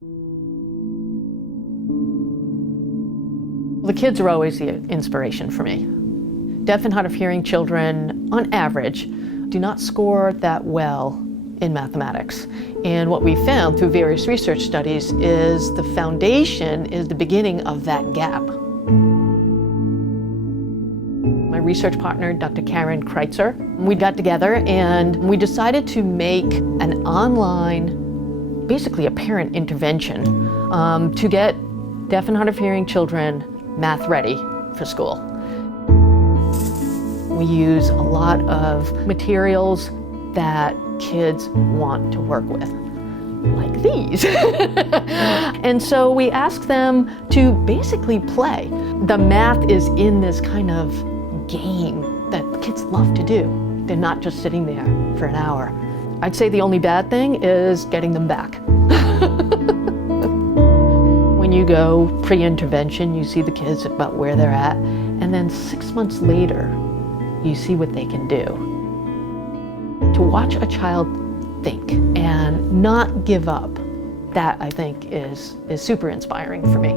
The kids are always the inspiration for me. Deaf and hard of hearing children, on average, do not score that well in mathematics. And what we found through various research studies is the foundation is the beginning of that gap. My research partner, Dr. Kritzer, we got together and we decided to make an online, basically a parent intervention, to get deaf and hard of hearing children math ready for school. We use a lot of materials that kids want to work with, like these. And so we ask them to basically play. The math is in this kind of game that kids love to do. They're not just sitting there for an hour. I'd say the only bad thing is getting them back. When you go pre-intervention, you see the kids about where they're at, and then 6 months later, you see what they can do. To watch a child think and not give up, that I think is super inspiring for me.